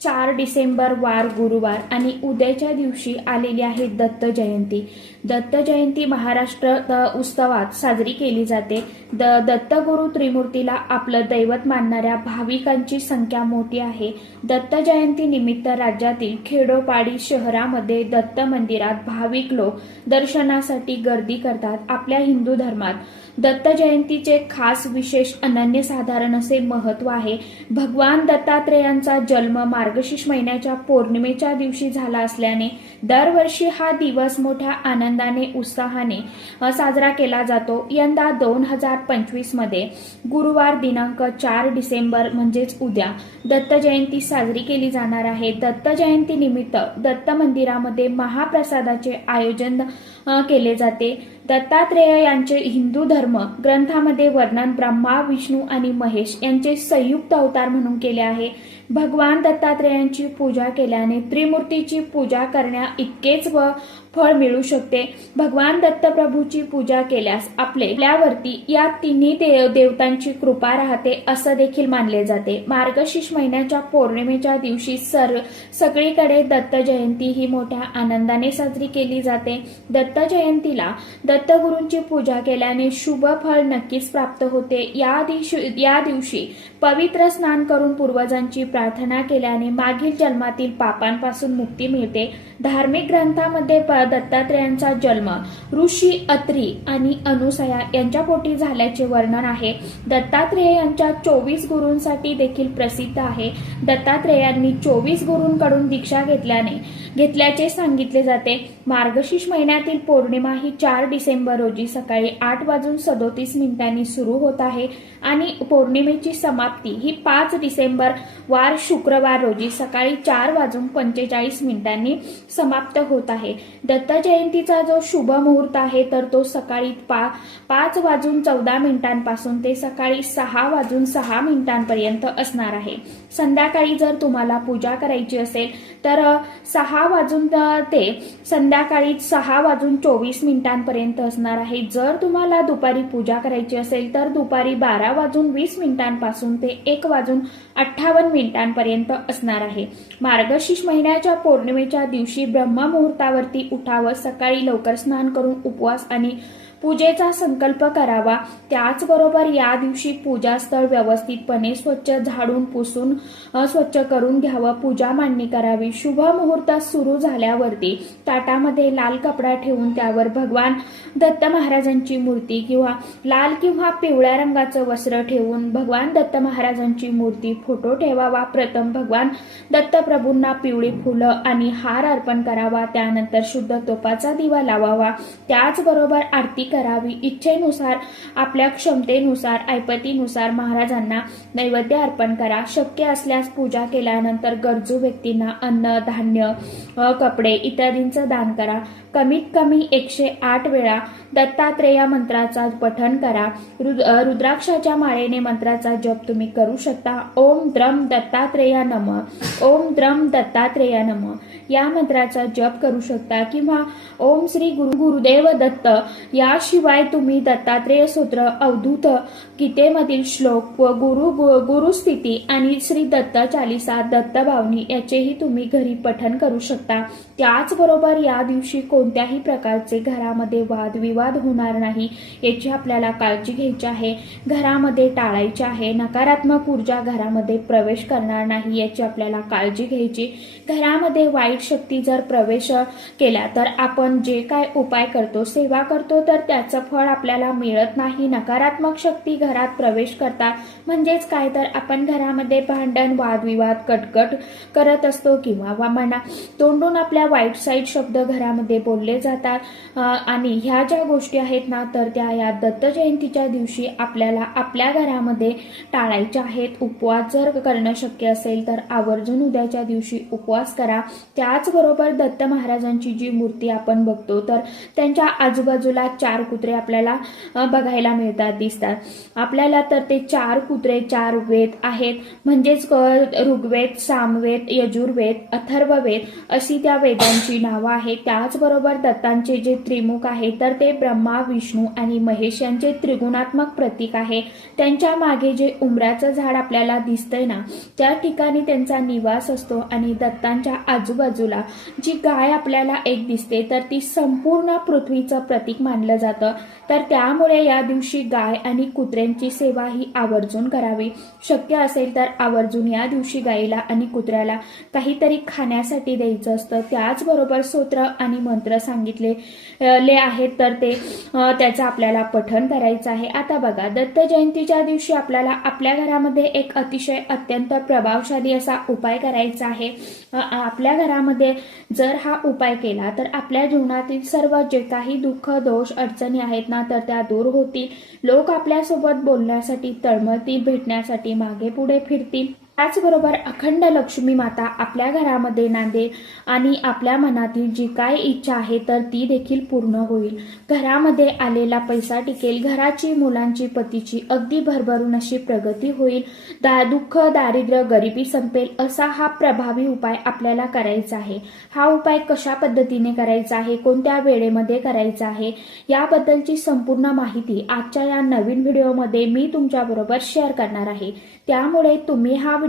चार डिसेंबर वार गुरुवार आणि उद्याच्या दिवशी आलेली आहे दत्त जयंती. दत्त जयंती महाराष्ट्र उत्सवात साजरी केली जाते. द दत्तगुरु त्रिमूर्तीला आपलं दैवत मानणाऱ्या भाविकांची संख्या मोठी आहे. दत्त जयंती निमित्त राज्यातील खेडोपाडी शहरामध्ये दत्त मंदिरात भाविक लोक दर्शनासाठी गर्दी करतात. आपल्या हिंदू धर्मात दत्त जयंतीचे खास विशेष अनन्यसाधारण असे महत्त्व आहे. भगवान दत्तात्रेयांचा जन्म मार्गशीर्ष महिन्याच्या पौर्णिमेच्या दिवशी झाला असल्याने दरवर्षी हा दिवस मोठ्या आनंदाने उत्साहाने साजरा केला जातो. यंदा दोन हजार पंचवीसमध्ये गुरुवार दिनांक चार डिसेंबर म्हणजेच उद्या दत्त जयंती साजरी केली जाणार आहे. दत्त निमित्त दत्त मंदिरामध्ये महाप्रसादाचे आयोजन केले जाते. दत्तात्रेय यांचे हिंदू धर्म ग्रंथामध्ये वर्णन ब्रह्मा विष्णू आणि महेश यांचे संयुक्त अवतार म्हणून केले आहे. भगवान दत्तात्रेयांची पूजा केल्याने त्रिमूर्तीची पूजा करण्या इतकेच व फळ मिळू शकते. भगवान दत्तप्रभूची पूजा केल्यास आपले आपल्यावरती या तिन्ही देव देवतांची कृपा राहते असं देखील मानले जाते. मार्गशीर्ष महिन्याच्या पौर्णिमेच्या दिवशी सर सगळीकडे दत्त जयंती ही मोठ्या आनंदाने साजरी केली जाते. दत्त जयंतीला दत्तगुरूंची पूजा केल्याने शुभ फळ नक्कीच प्राप्त होते. या दिवशी या दिवशी पवित्र स्नान करून पूर्वजांची प्रार्थना केल्याने मागील जन्मातील पापांपासून मुक्ती मिळते. धार्मिक ग्रंथामध्ये दत्तात्रेयांचा जन्म ऋषी अत्री आणि अनुसया यांच्या पोटी झाल्याचे वर्णन आहे. दत्तात्रेय यांच्या चोवीस गुरूंसाठी देखील प्रसिद्ध आहे. दत्तात्रेयांनी चोवीस गुरूंकडून दीक्षा घेतल्याने घेतल्याचे सांगितले जाते. मार्गशीर्ष महिन्यातील पौर्णिमा ही चार डिसेंबर रोजी सकाळी आठ वाजून सदोतीस मिनिटांनी सुरू होत आहे आणि पौर्णिमेची समाप्ती ही पाच डिसेंबर वार शुक्रवार रोजी सकाळी चार वाजून पंचेचाळीस मिनिटांनी समाप्त होत आहे. दत्त जयंतीचा जो शुभ मुहूर्त आहे तर तो सकाळी पा पाच वाजून चौदा मिनिटांपासून ते सकाळी सहा वाजून सहा मिनिटांपर्यंत असणार आहे. संध्याकाळी जर तुम्हाला पूजा करायची असेल तर सहा वाजून ते संध्याकाळी सहा वाजून चोवीस मिनिटांपर्यंत असणार आहे. जर तुम्हाला दुपारी पूजा करायची असेल तर दुपारी बारा वाजून वीस मिनिटांपासून ते एक वाजून अठ्ठावन्न मिनिटांपर्यंत असणार आहे. मार्गशीर्ष महिन्याच्या पौर्णिमेच्या दिवशी ब्रह्ममुहूर्तावरती उठावं सकाळी लवकर स्नान करून उपवास आणि पूजेचा संकल्प करावा. त्याचबरोबर या दिवशी पूजास्थळ व्यवस्थितपणे स्वच्छ झाडून पुसून स्वच्छ करून घ्यावं. पूजा मांडणी करावी. शुभ मुहूर्त सुरू झाल्यावरती ताटामध्ये लाल कपडा ठेवून त्यावर भगवान दत्त महाराजांची मूर्ती किंवा लाल किंवा पिवळ्या रंगाचं वस्त्र ठेवून भगवान दत्त महाराजांची मूर्ती फोटो ठेवावा. प्रथम भगवान दत्तप्रभूंना पिवळी फुलं आणि हार अर्पण करावा. त्यानंतर शुद्ध तोपाचा दिवा लावावा. त्याचबरोबर आरती करावी. इच्छेनुसार आपल्या क्षमतेनुसार ऐपतीनुसार महाराजांना नैवेद्य अर्पण करा. शक्य असल्यास पूजा केल्यानंतर गरजू व्यक्तींना अन्न धान्य कपडे इत्यादींचं दान करा. कमीत कमी एकशे आठ वेळा दत्तात्रेया मंत्राचा पठण करा. रुद्राक्षाच्या माळेने मंत्राचा जप तुम्ही करू शकता. ओम द्रम दत्तात्रेया नम. ओम द्रम दत्तात्रेया नम. या मंत्राचा जप करू शकता किंवा ओम श्री गुरु गुरुदेव दत्त या याशिवाय तुम्ही दत्तात्रेय सूत्र अवधूत गीतेमधील श्लोक व गुरु गु- गुरुस्थिती आणि श्री दत्त चालिसा दत्त भावनी याचेही तुम्ही घरी पठन करू शकता. त्याचबरोबर या दिवशी कोणत्याही प्रकारचे घरामध्ये वादविवाद होणार नाही याची आपल्याला काळजी घ्यायची आहे. घरामध्ये टाळायची आहे. नकारात्मक ऊर्जा घरामध्ये प्रवेश करणार नाही याची आपल्याला काळजी घ्यायची. घरामध्ये वाईट शक्ती जर प्रवेश केला तर आपण जे काय उपाय करतो सेवा करतो तर त्याचं फळ आपल्याला मिळत नाही. नकारात्मक शक्ती घरात प्रवेश करतात. म्हणजेच काय तर आपण घरामध्ये भांडण वादविवाद कटकट करत असतो किंवा म्हणा तोंडून आपल्या वाईट साईड शब्द घरामध्ये बोलले जातात. आणि ह्या ज्या गोष्टी आहेत ना तर त्या या दत्त जयंतीच्या दिवशी आपल्याला आपल्या घरामध्ये टाळायच्या आहेत. उपवास जर करणं शक्य असेल तर आवर्जून उद्याच्या दिवशी उपवास करा. त्याचबरोबर दत्त महाराजांची जी मूर्ती आपण बघतो तर त्यांच्या आजूबाजूला चार चार कुत्रे आपल्याला बघायला मिळतात दिसतात. आपल्याला तर ते चार कुत्रे चार वेद आहेत. म्हणजेच ऋग्वेद सामवेद यजुर्वेद अथर्ववेद अशी त्या वेदांची नावं आहेत. त्याचबरोबर दत्तांचे जे त्रिमुख आहे तर ते ब्रह्मा विष्णू आणि महेश यांचे त्रिगुणात्मक प्रतीक आहे. त्यांच्या मागे जे उमराचं झाड आपल्याला दिसतंय ना त्या ठिकाणी त्यांचा निवास असतो आणि दत्तांच्या आजूबाजूला जी गाय आपल्याला एक दिसते तर ती संपूर्ण पृथ्वीचं प्रतीक मानलं जातं. तर त्यामुळे या दिवशी गाय आणि कुत्र्यांची सेवा ही आवर्जून करावी. शक्य असेल तर आवर्जून या दिवशी गायीला आणि कुत्र्याला काहीतरी खाण्यासाठी द्यायचं असतं. त्याचबरोबर स्तोत्र आणि मंत्र सांगितले ले आहेत. तर ते त्याचं आपल्याला पठण करायचं आहे. आता बघा दत्त जयंतीच्या दिवशी आपल्याला आपल्या घरामध्ये एक अतिशय अत्यंत प्रभावशाली असा उपाय करायचा आहे. आपल्या घरामध्ये जर हा उपाय केला तर आपल्या जीवनातील सर्व जे काही दुःख दोष अडचण आहेत ना तर त्या दूर होतील. लोक आपल्यासोबत बोलण्यासाठी तळमळतील भेटण्यासाठी मागे पुढे फिरतील. त्याचबरोबर अखंड लक्ष्मी माता आपल्या घरामध्ये नांदेल आणि आपल्या मनातील जी काय इच्छा आहे तर ती देखील पूर्ण होईल. घरामध्ये आलेला पैसा टिकेल घराची मुलांची पतीची अगदी भरभरून अशी प्रगती होईल. दा दुःख दारिद्र्य गरिबी संपेल असा हा प्रभावी उपाय आपल्याला करायचा आहे. हा उपाय कशा पद्धतीने करायचा आहे कोणत्या वेळेमध्ये करायचा आहे याबद्दलची संपूर्ण माहिती आजच्या या नवीन व्हिडिओमध्ये मी तुमच्याबरोबर शेअर करणार आहे. त्यामुळे तुम्ही हा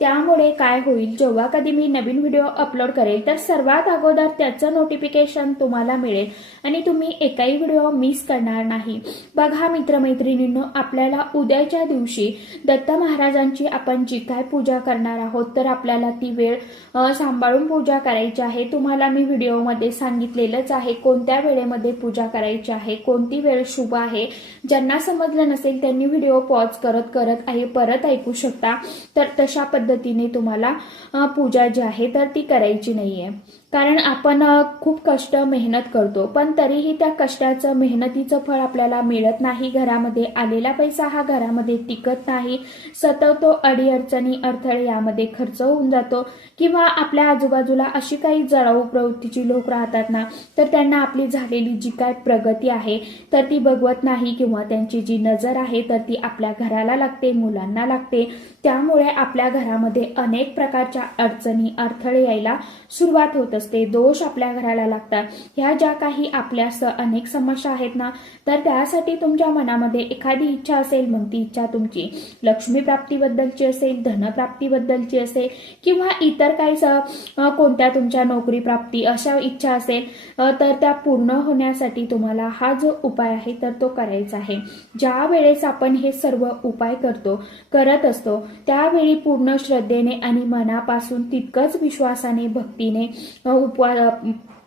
त्यामुळे काय होईल जेव्हा कधी मी नवीन व्हिडिओ अपलोड करेल तर सर्वात अगोदर त्याचं नोटिफिकेशन तुम्हाला मिळेल आणि तुम्ही एकही व्हिडिओ मिस करणार नाही. बघा मित्रमैत्रिणींनो आपल्याला उद्याच्या दिवशी दत्त महाराजांची आपण जी काय पूजा करणार आहोत तर आपल्याला ती वेळ सांभाळून पूजा करायची आहे. तुम्हाला मी व्हिडिओमध्ये सांगितलेलंच आहे कोणत्या वेळेमध्ये पूजा करायची आहे कोणती वेळ शुभ आहे. ज्यांना समजलं नसेल त्यांनी व्हिडिओ पॉज करत करत आहे परत ऐकू शकता. तर तशा पद्धतीने तुम्हाला पूजा जी आहे तर ती करायची नाहीये. कारण आपण खूप कष्ट मेहनत करतो पण तरीही त्या कष्टाचं मेहनतीचं फळ आपल्याला मिळत नाही. घरामध्ये आलेला पैसा हा घरामध्ये टिकत नाही. सतत तो अडीअडचणी अडथळे यामध्ये खर्च होऊन जातो. किंवा आपल्या आजूबाजूला अशी काही जळाऊ प्रवृत्तीची लोक राहतात ना तर त्यांना आपली झालेली जी काय प्रगती आहे तर ती बघवत नाही किंवा त्यांची जी नजर आहे तर ती आपल्या घराला लागते मुलांना लागते. त्यामुळे आपल्या घरामध्ये अनेक प्रकारच्या अडचणी अडथळे यायला सुरुवात होत असते दोष आपल्या घराला लागतात. ह्या ज्या काही आपल्या अनेक समस्या आहेत ना तर त्यासाठी तुमच्या मनामध्ये एखादी इच्छा असेल मग ती इच्छा तुमची. लक्ष्मी प्राप्तीबद्दलची असेल धनप्राप्तीबद्दलची असेल किंवा इतर काही कोणत्या तुमच्या नोकरी प्राप्ती अशा इच्छा असेल तर त्या पूर्ण होण्यासाठी तुम्हाला हा जो उपाय आहे तर तो करायचा आहे. ज्या वेळेस आपण हे सर्व उपाय करतो करत असतो त्यावेळी पूर्ण श्रद्धेने आणि मनापासून तितकंच विश्वासाने भक्तीने उपवा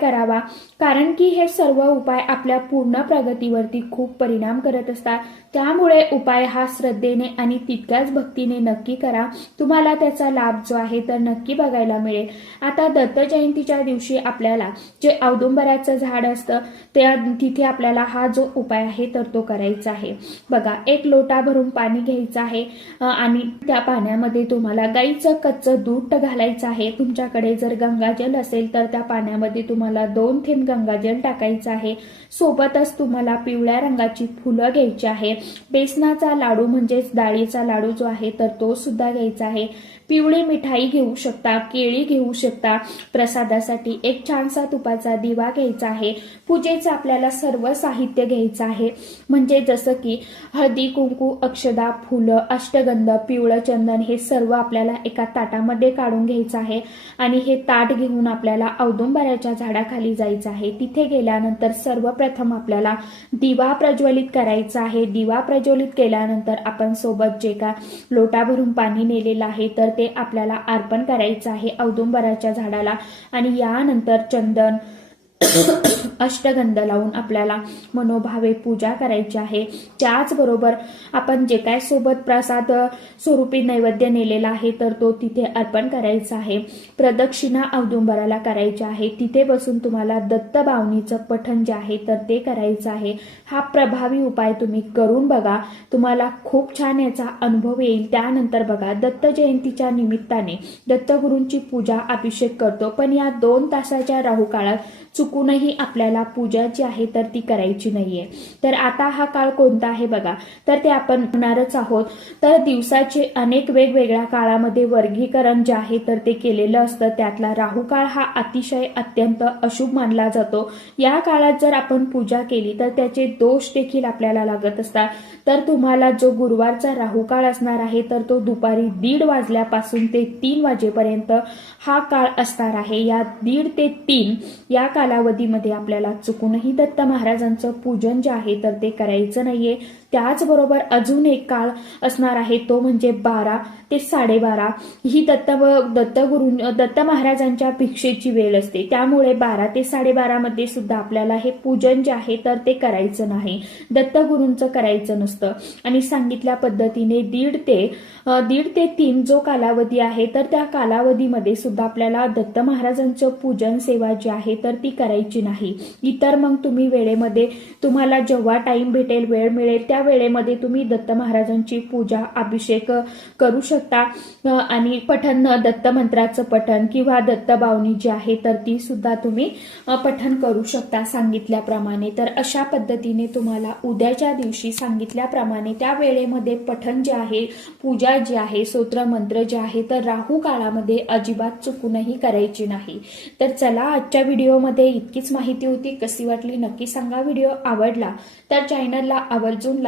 करावा. कारण की हे सर्व उपाय आपल्या पूर्ण प्रगतीवरती खूप परिणाम करत असतात. त्यामुळे उपाय हा श्रद्धेने आणि तितक्याच भक्तीने नक्की करा. तुम्हाला त्याचा लाभ जो आहे तर नक्की बघायला मिळेल. आता दत्त जयंतीच्या दिवशी आपल्याला जे औदुंबराचं झाड असतं त्या तिथे आपल्याला हा जो उपाय आहे तर तो करायचा आहे. बघा एक लोटा भरून पाणी घ्यायचं आहे आणि त्या पाण्यामध्ये तुम्हाला गाईचं कच्चं दूध घालायचं आहे. तुमच्याकडे जर गंगाजल असेल तर त्या पाण्यामध्ये तुम्हाला दोन थेंब गंगाजल टाकायचं आहे. सोबतच तुम्हाला पिवळ्या रंगाची फुलं घ्यायची आहे. बेसनाचा लाडू म्हणजेच डाळीचा लाडू जो आहे तर तो सुद्धा घ्यायचा आहे. पिवळी मिठाई घेऊ शकता केळी घेऊ शकता. प्रसादासाठी एक छानसा तुपाचा दिवा घ्यायचा आहे. पूजेचं आपल्याला सर्व साहित्य घ्यायचं आहे. म्हणजे जसं की हळदी कुंकू अक्षदा फुलं अष्टगंध पिवळं चंदन हे सर्व आपल्याला एका ताटामध्ये काढून घ्यायचं आहे. आणि हे ताट घेऊन आपल्याला औदुंबराच्या झाडाखाली जायचं आहे. तिथे गेल्यानंतर सर्वप्रथम आपल्याला दिवा प्रज्वलित करायचा आहे. दिवा प्रज्वलित केल्यानंतर आपण सोबत जे का लोटा भरून पाणी नेलेलं आहे तर ते आपल्याला अर्पण करायचं आहे औदुंबराच्या झाडाला. आणि यानंतर चंदन अष्टगंध लावून आपल्याला मनोभावे पूजा करायची आहे. त्याचबरोबर आपण जे काय सोबत प्रसाद स्वरूपी नैवेद्य नेलेला आहे तर तो तिथे अर्पण करायचा आहे. प्रदक्षिणा औदुंबराला करायची आहे. तिथे बसून तुम्हाला दत्त बावनीचं पठण जे आहे तर ते करायचं आहे. हा प्रभावी उपाय तुम्ही करून बघा. तुम्हाला खूप छान याचा अनुभव येईल. त्यानंतर बघा दत्त जयंतीच्या निमित्ताने दत्तगुरूंची पूजा अभिषेक करतो. पण या दोन तासाच्या राहू काळात चुकूनही आपल्याला पूजा जी आहे तर ती करायची नाहीये. तर आता हा काळ कोणता आहे बघा. तर ते आपण होणारच आहोत. तर दिवसाचे अनेक वेगवेगळ्या काळामध्ये वर्गीकरण जे आहे तर ते केलेलं असतं. त्यातला राहू काळ हा अतिशय अत्यंत अशुभ मानला जातो. या काळात जर आपण पूजा केली तर त्याचे दोष देखील आपल्याला लागत असतात. तर तुम्हाला जो गुरुवारचा राहू काळ असणार आहे तर तो दुपारी दीड वाजल्यापासून ते तीन वाजेपर्यंत हा काळ असणार आहे. या दीड ते तीन या कालावधीमध्ये आपल्याला चुकूनही दत्त महाराजांचं पूजन जे आहे तर ते करायचं नाहीये. त्याचबरोबर अजून एक काळ असणार आहे तो म्हणजे बारा ते साडेबारा. ही दत्त दत्तगुरु दत्त महाराजांच्या भिक्षेची वेळ असते. त्यामुळे बारा ते साडेबारामध्ये सुद्धा आपल्याला हे पूजन जे आहे तर ते करायचं नाही. दत्तगुरूंचं करायचं नसतं. आणि सांगितल्या पद्धतीने दीड ते दीड ते तीन जो कालावधी आहे तर त्या कालावधीमध्ये सुद्धा आपल्याला दत्त महाराजांचं पूजन सेवा जी आहे तर ती करायची नाही. इतर मग तुम्ही वेळेमध्ये तुम्हाला जेव्हा टाइम भेटेल वेळ मिळेल त्या वेळेमध्ये तुम्ही दत्त महाराजांची पूजा अभिषेक करू शकता. आणि पठन दत्त मंत्राचं पठन किंवा दत्त बावणी जी आहे तर ती सुद्धा तुम्ही पठन करू शकता सांगितल्याप्रमाणे. तर अशा पद्धतीने तुम्हाला उद्याच्या दिवशी सांगितल्याप्रमाणे त्या वेळेमध्ये पठन जे आहे पूजा जी आहे स्तोत्र मंत्र जे आहे तर राहू काळामध्ये अजिबात चुकूनही करायची नाही. तर चला आजच्या व्हिडिओमध्ये इतकीच माहिती होती. कशी वाटली नक्की सांगा. व्हिडिओ आवडला तर चॅनलला आवर्जून